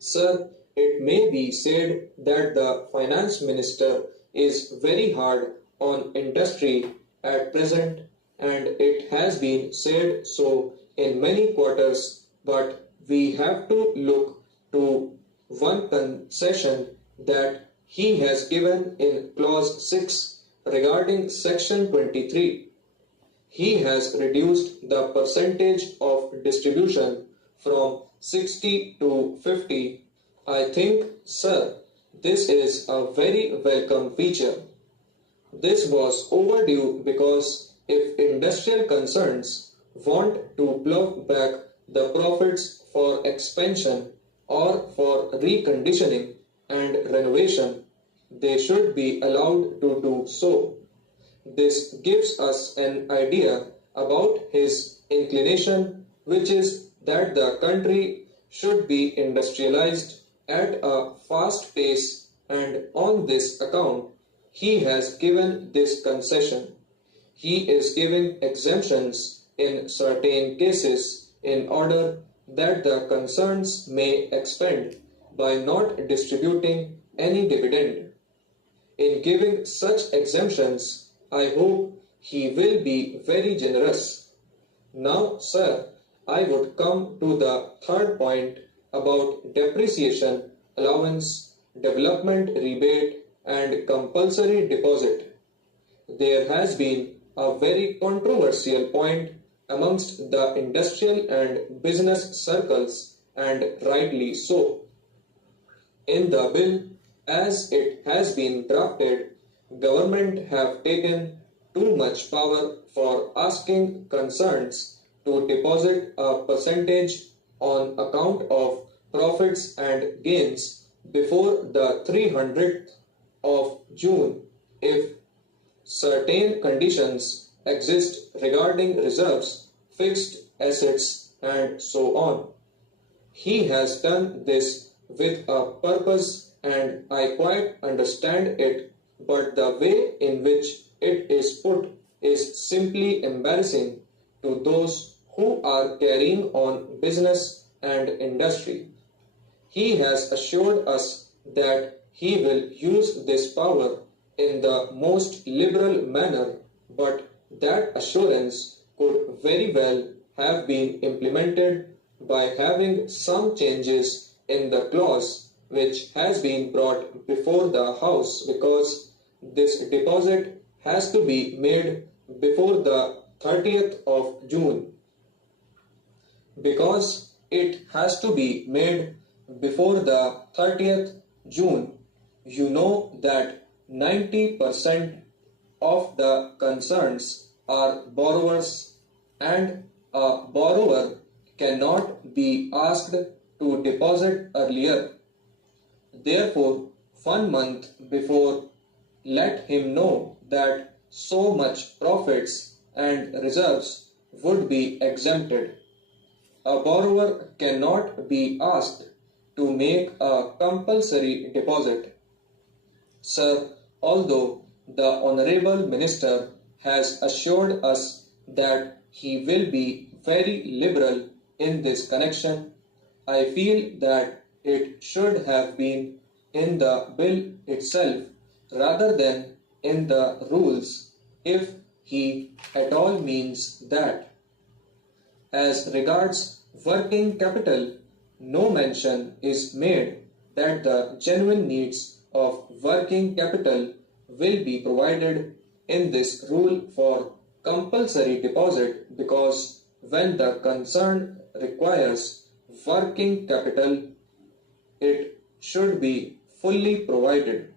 Sir, it may be said that the finance minister is very hard on industry at present, and it has been said so in many quarters, but we have to look to one concession that he has given in clause 6 regarding section 23. He has reduced the percentage of distribution from 60 to 50. I think, sir, this is a very welcome feature. This was overdue because if industrial concerns want to plow back the profits for expansion or for reconditioning and renovation, they should be allowed to do so. This gives us an idea about his inclination, which is that the country should be industrialized at a fast pace, and on this account, he has given this concession. He is giving exemptions in certain cases in order that the concerns may expand by not distributing any dividend. In giving such exemptions, I hope he will be very generous. Now, sir, I would come to the third point about depreciation, allowance, development rebate, and compulsory deposit. There has been a very controversial point amongst the industrial and business circles, and rightly so. In the bill, as it has been drafted, government have taken too much power for asking concerns to deposit a percentage on account of profits and gains before the 300th of June if certain conditions exist regarding reserves, fixed assets, and so on. He has done this with a purpose, and I quite understand it, but the way in which it is put is simply embarrassing to those who are carrying on business and industry. He has assured us that he will use this power in the most liberal manner, but that assurance could very well have been implemented by having some changes in the clause which has been brought before the House, because this deposit has to be made before the 30th of June. Because it has to be made before the 30th June, you know that 90% of the concerns are borrowers, and a borrower cannot be asked to deposit earlier. Therefore, 1 month before, let him know that so much profits and reserves would be exempted. A borrower cannot be asked to make a compulsory deposit. Sir, although the Honorable Minister has assured us that he will be very liberal in this connection, I feel that it should have been in the bill itself rather than in the rules, if he at all means that. As regards working capital, no mention is made that the genuine needs of working capital will be provided in this rule for compulsory deposit, because when the concern requires working capital, it should be fully provided.